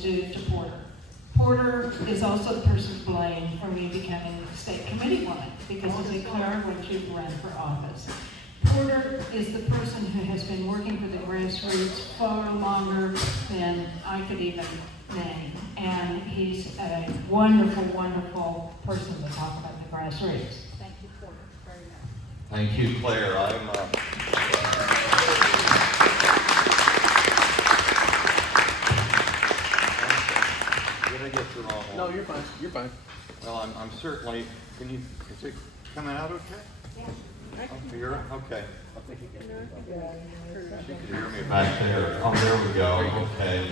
due to Porter. Porter is also the person to blame for me becoming state committee woman, because as a clerk, when you run for office. Porter is the person who has been working for the grassroots far longer than I could even name. And he's a wonderful, wonderful person to talk about the grassroots. Thank you, Porter, very much. Thank you, Claire. Did I get the wrong one? No, you're fine. You're fine. Well, I'm certainly, is it coming out okay? Yeah. Oh, you're, okay. She could hear me back there. Oh, there we go. Okay.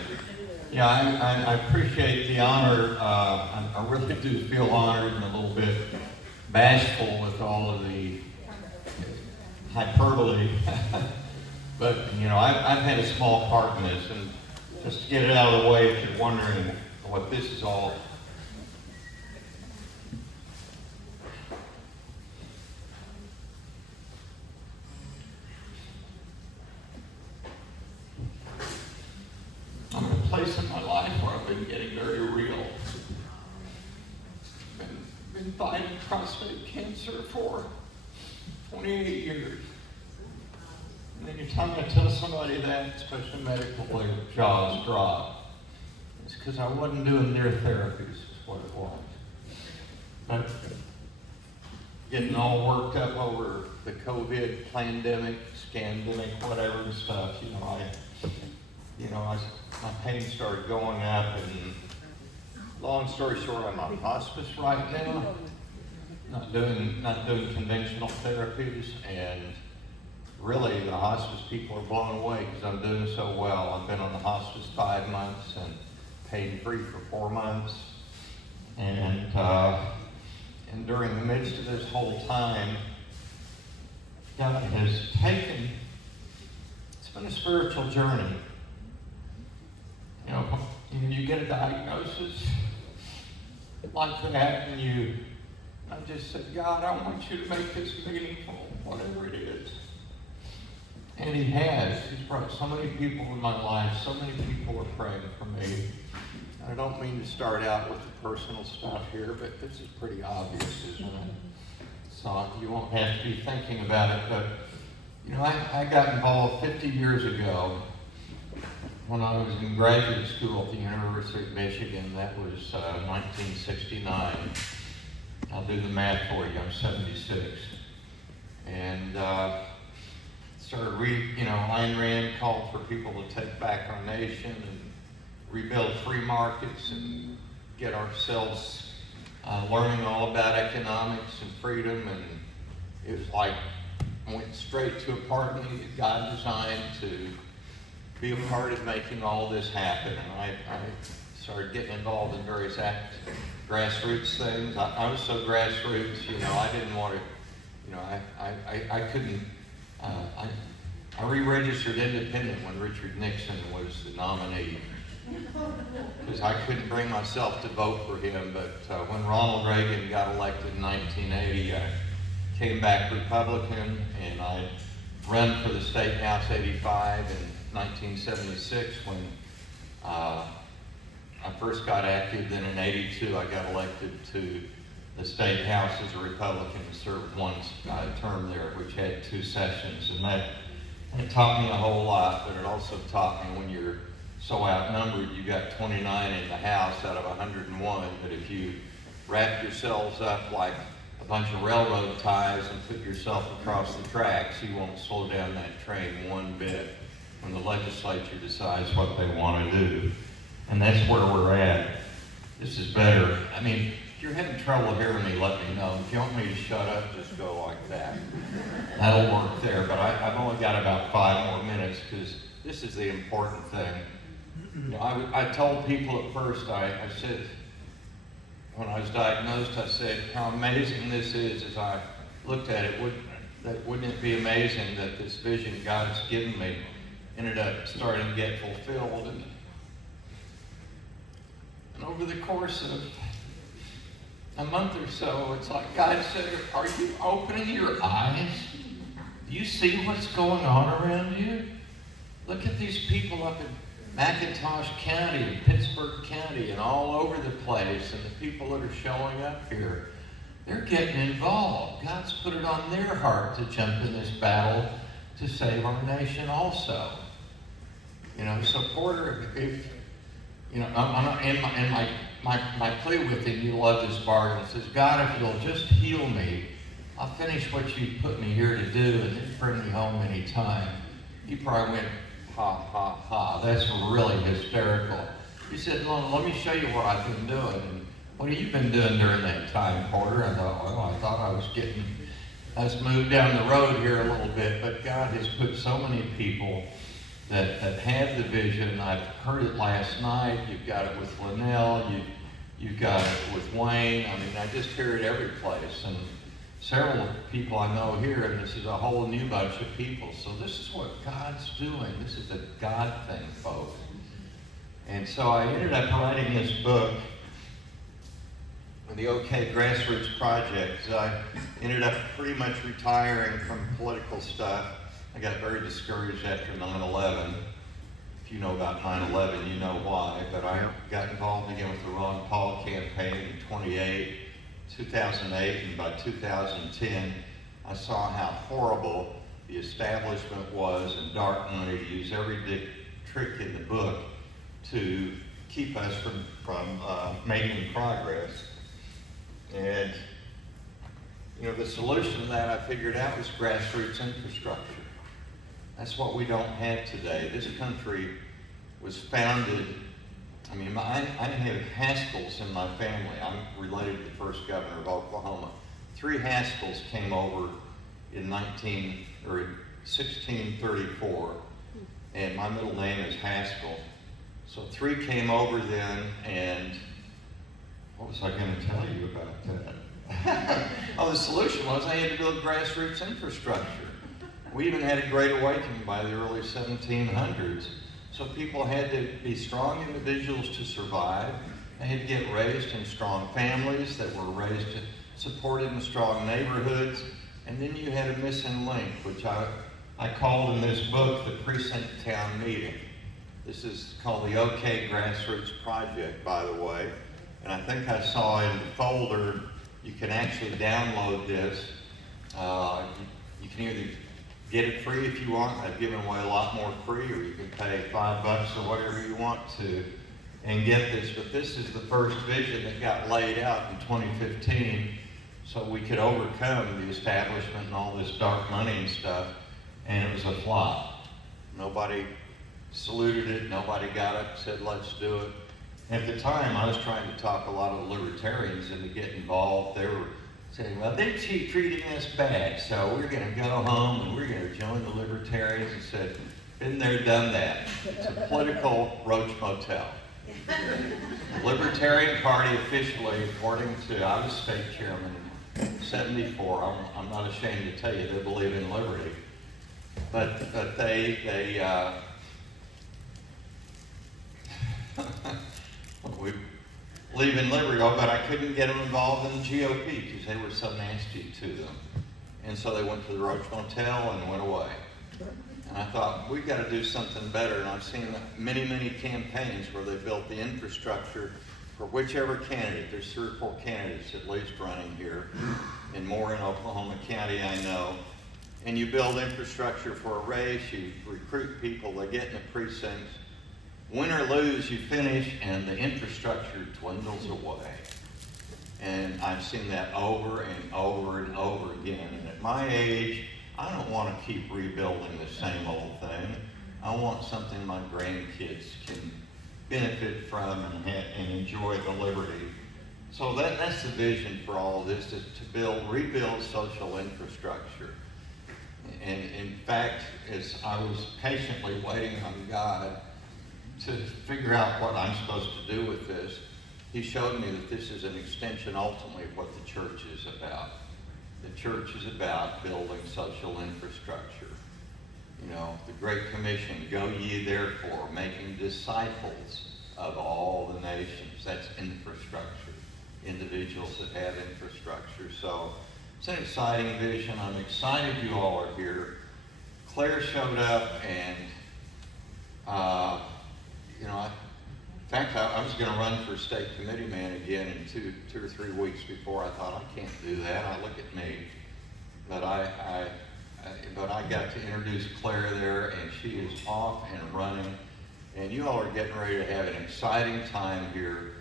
Yeah, I appreciate the honor. I really do feel honored and a little bit bashful with all of the hyperbole. But, you know, I've had a small part in this, and just to get it out of the way, if you're wondering what this is all. I'm in a place in my life where I've been getting very real. Been fighting prostate cancer for 28 years. And anytime I tell somebody that, especially medical, their jaws drop. It's because I wasn't doing their therapies, is what it was. But getting all worked up over the COVID pandemic, scandemic, whatever stuff, my pain started going up, and long story short, I'm on hospice right now, not doing conventional therapies, and really the hospice people are blown away because I'm doing so well. I've been on the hospice 5 months and paid free for 4 months, and during the midst of this whole time, God has taken. It's been a spiritual journey. You know, when you get a diagnosis like that, and I just said, God, I want you to make this meaningful, whatever it is. And He has. He's brought so many people in my life. So many people are praying for me. I don't mean to start out with the personal stuff here, but this is pretty obvious, isn't it? So you won't have to be thinking about it. But, you know, I got involved 50 years ago when I was in graduate school at the University of Michigan. That was 1969. I'll do the math for you. I'm 76. And started Ayn Rand called for people to take back our nation and rebuild free markets and get ourselves learning all about economics and freedom. And it was like, I went straight to a part of me that God designed to be a part of making all this happen. And I started getting involved in various grassroots things. I was so grassroots, I didn't want to, I couldn't, I re-registered independent when Richard Nixon was the nominee, because I couldn't bring myself to vote for him. But when Ronald Reagan got elected in 1980, I came back Republican, and I ran for the State House 85 in 1976 when I first got active. Then in 82 I got elected to the State House as a Republican and served one term there, which had 2 sessions. And that taught me a whole lot, but it also taught me when you're so outnumbered, you got 29 in the House out of 101, that if you wrap yourselves up like a bunch of railroad ties and put yourself across the tracks, you won't slow down that train one bit when the legislature decides what they want to do. And that's where we're at. This is better. I mean, if you're having trouble hearing me, let me know. If you want me to shut up, just go like that. That'll work there. But I've only got about 5 more minutes, because this is the important thing. I told people at first, I said, when I was diagnosed, I said, how amazing this is. As I looked at it, wouldn't it be amazing that this vision God's given me ended up starting to get fulfilled? And over the course of a month or so, it's like God said, are you opening your eyes? Do you see what's going on around you? Look at these people up in McIntosh County and Pittsburgh County and all over the place, and the people that are showing up here, they're getting involved. God's put it on their heart to jump in this battle to save our nation also. You know, so Porter, if, you know, my plea with him, you love this bargain, says, God, if you'll just heal me, I'll finish what you put me here to do and then bring me home anytime. He probably went, ha, ha, ha. That's really hysterical. He said, well, let me show you what I've been doing. And what have you been doing during that time, Porter? I thought, well, I thought I was getting us moved down the road here a little bit, but God has put so many people that have the vision. I've heard it last night. You've got it with Linnell. You've got it with Wayne. I mean, I just hear it every place. And several people I know here, and this is a whole new bunch of people. So this is what God's doing. This is a God thing, folks. And so I ended up writing this book, the OK Grassroots Project. I ended up pretty much retiring from political stuff. I got very discouraged after 9/11. If you know about 9/11, you know why. But I got involved again with the Ron Paul campaign in 2008, and by 2010, I saw how horrible the establishment was and dark money to use every trick in the book to keep us from making progress. And, you know, the solution to that I figured out was grassroots infrastructure. That's what we don't have today. This country was founded, I mean, I have Haskells in my family. I'm related to the first governor of Oklahoma. 3 Haskells came over in 1634, and my middle name is Haskell. So 3 came over then, and what was I going to tell you about that? Oh, the solution was I had to build grassroots infrastructure. We even had a Great Awakening by the early 1700s. So people had to be strong individuals to survive. They had to get raised in strong families that were raised, supported in strong neighborhoods. And then you had a missing link, which I called in this book the Precinct Town Meeting. This is called the OK Grassroots Project, by the way. And I think I saw in the folder, you can actually download this. You can either get it free if you want. I've given away a lot more free, or you can pay $5 or whatever you want to and get this. But this is the first vision that got laid out in 2015 so we could overcome the establishment and all this dark money and stuff. And it was a flop. Nobody saluted it. Nobody got it, said, let's do it. At the time, I was trying to talk a lot of libertarians into get involved. They were saying, well, they're treating us bad, so we're going to go home and we're going to join the libertarians. And said, been there, done that. It's a political roach motel. The Libertarian Party officially, according to, I was state chairman in 74, I'm not ashamed to tell you, they believe in liberty. But they we believe in liberty, but I couldn't get them involved in the GOP because they were so nasty to them. And so they went to the Roach Motel and went away. And I thought, we've got to do something better. And I've seen many, many campaigns where they built the infrastructure for whichever candidate. There's 3 or 4 candidates at least running here, and more in Oklahoma County, I know. And you build infrastructure for a race, you recruit people, they get in the precincts. Win or lose, you finish, and the infrastructure dwindles away. And I've seen that over and over and over again. And at my age, I don't want to keep rebuilding the same old thing. I want something my grandkids can benefit from and enjoy the liberty. So that's the vision for all of this, is to rebuild social infrastructure. And in fact, as I was patiently waiting on God to figure out what I'm supposed to do with this, he showed me that this is an extension ultimately of what the church is about. The church is about building social infrastructure. You know, the Great Commission, go ye therefore, making disciples of all the nations. That's infrastructure, individuals that have infrastructure. So it's an exciting vision. I'm excited you all are here. Claire showed up, and you know, in fact, I was going to run for state committee man again in two or 3 weeks before I thought, I can't do that. I look at me. But but I got to introduce Claire there, and she is off and running. And you all are getting ready to have an exciting time here.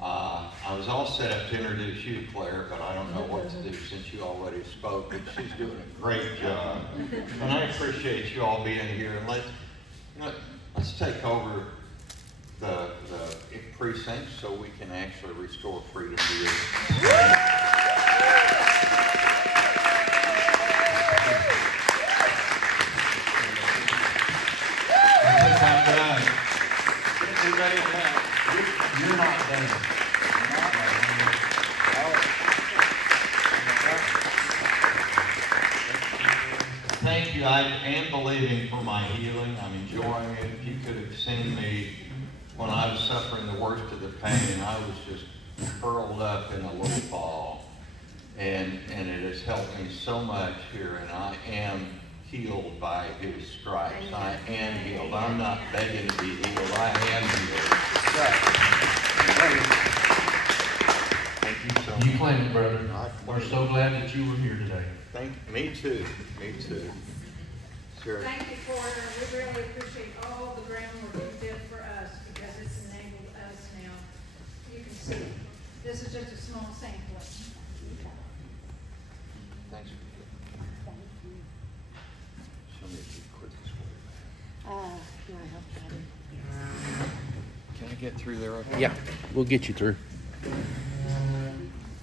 I was all set up to introduce you, Claire, but I don't know what to do since you already spoke, but she's doing a great job. And I appreciate you all being here. And let's take over the precinct so we can actually restore freedom here. I'm done. You're not done. Thank you. I am believing for my healing. I'm enjoying it. If you could have seen me when I was suffering the worst of the pain, I was just curled up in a little ball. And it has helped me so much here, and I am healed by his stripes. I am healed. I'm not begging to be healed. I am healed. Thank you so much. You claim it, brother. We're so glad that you were here today. Me too. Sure. Thank you, Porter. We really appreciate all the groundwork you did for us because it's enabled us now. You can see, this is just a small sampling. Thanks. Show me if you quit this way. You want to help Patty? Can I get through there? Okay? Yeah, we'll get you through.